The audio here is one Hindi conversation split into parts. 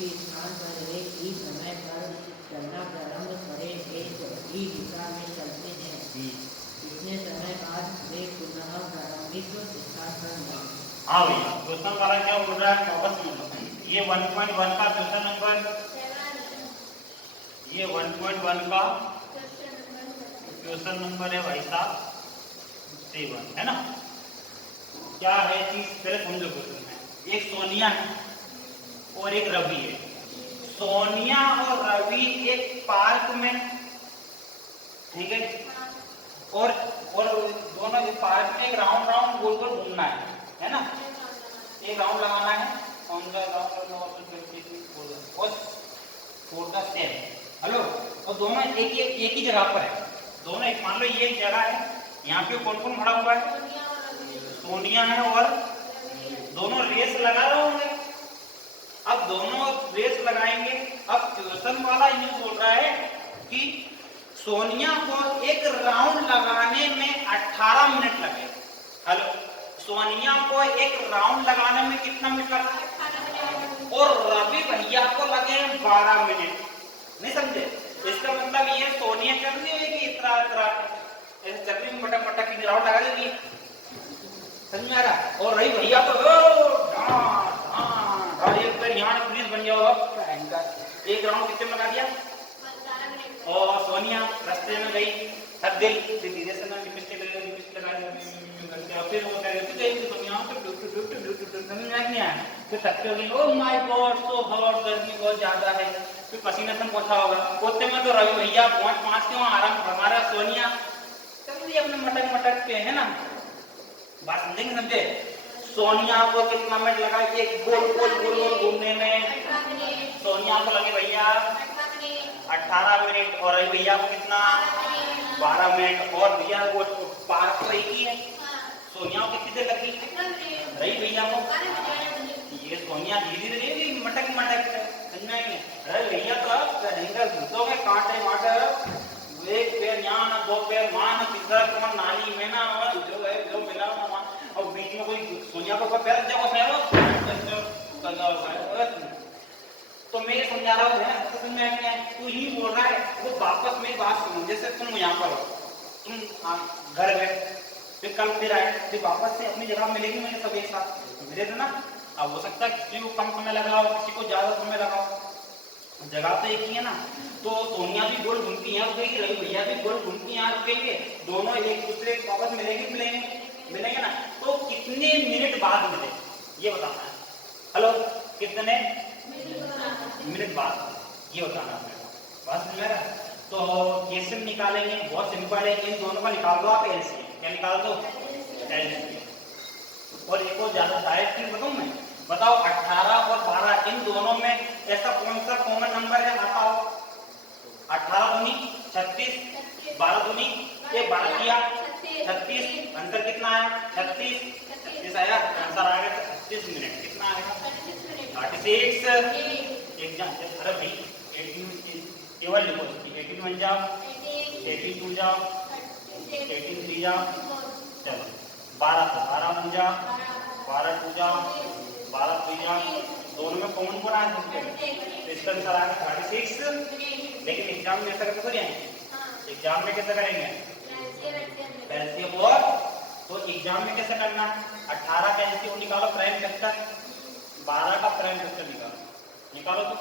ही स्थान पर एक ही समय पर चलना प्रारंभ करें, एक ही दिशा में चलते हैं, इतने समय बाद वे पुनः प्रारंभिक स्थान पर मिलेंगे। हाँ भैया, क्वेश्चन वाला क्या बोल रहा है वापस सुन लो। ये 1.1 का क्वेश्चन नंबर, ये 1.1 का क्वेश्चन नंबर है भाई साहब 7, है ना। क्या है चीज पहले समझो क्वेश्चन में। एक सोनिया है और एक रवि है। सोनिया और रवि एक पार्क में, ठीक है, और दोनों एक पार्क में एक राउंड राउंड गोल गोल घूमना है ना। एक राउंड लगाना है ऑन द सेम। हेलो, और दोनों एक ही जगह पर है। दोनों एक, मान लो ये एक जगह है, यहाँ पे कौन कौन खड़ा हुआ है? सोनिया है और दोनों रेस लगा रहे होंगे। अब दोनों रेस लगाएंगे। अब क्वेश्चन वाला ये बोल रहा है कि सोनिया को एक राउंड लगाने में 18 मिनट लगे। हेलो, सोनिया को एक राउंड लगाने में कितना मिनट लगा? 18 मिनट। और रवि भैया को लगे 12 मिनट। नहीं समझे? इसका मतलब ये सोनिया चल रही है कि इतना ऐसे चल रही मटक मटक की राउंड लगा देगी, समझ में आ रहा? और रवि भैया तो यहाँ पुलिस बन जाओ। एक राउंड कितने में लगा दिया? 12 मिनट। और सोनिया रास्ते में गई, हद दिल धीरे से ना लिपस्टिक लगा फिर वो कह रहे थे तो यहाँ पे फिर थकते हो गए। Oh my God, so hot, गर्मी बहुत ज्यादा है। फिर पसीना से पोछा होगा। पोते में तो रवि भैया पहुंच के वहाँ आराम। हमारा सोनिया चल रही अपने मटक मटक के, है ना। बात समझेंगे? समझे? सोनिया को कितना मिनट लगा एक गोल गोल गोल गोल घूमने में? सोनिया को लगे भैया 18 मिनट और रवि भैया को कितना? 12 मिनट। और भैया वो पार्क तो एक ही है। सोनिया को कितनी देर लगी? रवि भैया को ये सोनिया धीरे धीरे मटक मटक अरे भैया तो अब घुसो में कांटे वाटे, एक पैर यहाँ ना, दो पैर वहाँ ना, तीसरा कौन नाली में ना, और जो है जो मिला ना, और बीच में कोई सोनिया को पैर जाओ तो मैं समझा रहा हूँ है, तो तू ही बोल रहा है। वो वापस मेरी बात सुनो। जैसे तुम यहाँ पर हो, तुम घर गए, फिर कल फिर आए, फिर वापस से अपनी जगह मिलेगी मुझे सब एक साथ मिले थे ना। अब हो सकता है किसी को कम समय लगा हो, किसी को ज्यादा समय लगा हो, जगह तो एक ही है ना। तो सोनिया भी गोल घूमती है रुकेगी, रवि भैया भी गोल घूमती है रुकेंगे, दोनों एक दूसरे के वापस मिलेंगे ना। तो कितने मिनट बाद मिले ये बताना है। हेलो, कितने मिनट बाद ये बताना है। बात समझ रहा है? तो कैसे निकालेंगे? बहुत सिंपल है। इन दोनों का निकाल दो आप एलसीएम। क्या निकाल दो? एलसीएम। और एक और ज्यादा डायरेक्ट चीज बताऊं मैं? बताओ 18 और 12 इन दोनों में ऐसा कौन सा कॉमन नंबर है? बताओ। 18 दूनी 36, 12 दूनी ये 12 किया 36, आंसर कितना आया? 36 आया। आंसर आ गया 36 मिनट। कितना आएगा? 36। एग्जाम अरे भाई 18 केवल लिखो। 18 बन जाओ, 18 2 जाओ, 18 3 जाओ, चलो 12 तो 12 बन जाओ, 12 2 जाओ, 12 3 जाओ। दोनों में कॉमन कौन आया? तो इसका आंसर आ गया 36। लेकिन एग्जाम में ऐसा करके थोड़ी आएंगे। एग्जाम में कैसे करेंगे? एलसीएम। और तो एग्जाम में कैसे करना? 18 का एलसीएम निकालो, प्राइम फैक्टर 12 का प्राइम फैक्टर निकालो तो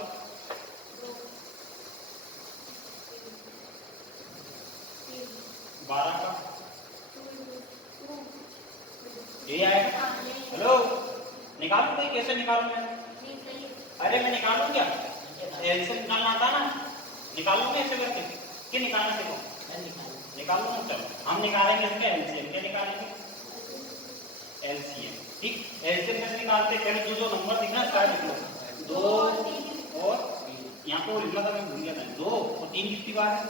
12 का ये आएगा। हेलो, निकालू भाई, कैसे निकालू मैं? अरे मैं निकालू क्या? एलसीएम निकालना आता ना, निकालू मैं ऐसे करके। क्या निकालना सीखो? निकाल लो। चलो हम निकालेंगे इसका एलसीएम। क्या निकालेंगे? एलसीएम। ठीक, एलसीएम कैसे निकालते हैं? पहले जो नंबर दिख रहा है स्टार्ट लिख लो। 2 और यहाँ पे लिखना था, मैं भूल गया था। 2 और 3 कितनी बार है?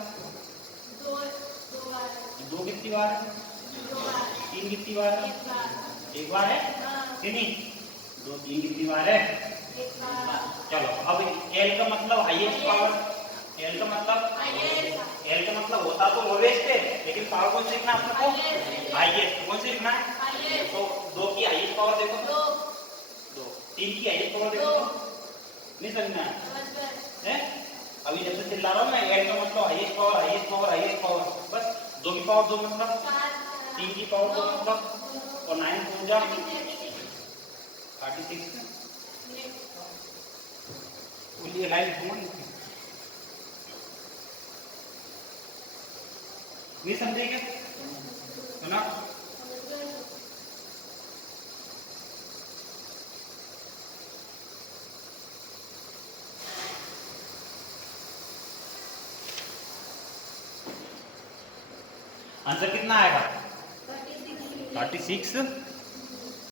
2 कितनी बार है? 3 कितनी बार है? एक बार है कि नहीं? 2 3 कितनी बार है? चलो अब एल का मतलब हाईएस्ट पावर। एल का मतलब होता तो लोवेस्ट है, लेकिन पावर कौन सी लिखना है आपको? हाईएस्ट। कौन सी लिखना है? तो 2 की हाईएस्ट पावर देखो, 2 3 की हाईएस्ट पावर देखो, नहीं समझ में आया है? अभी जब से चिल्ला रहा हूँ मैं, ऐड का मतलब highest power, highest power, highest power, बस 2 की पावर 2 मतलब 3 की पावर 2 मतलब, और 9 को जा 36 बोलिए लाइन घूमो नहीं समझे क्या? सुना? आंसर कितना आएगा? 36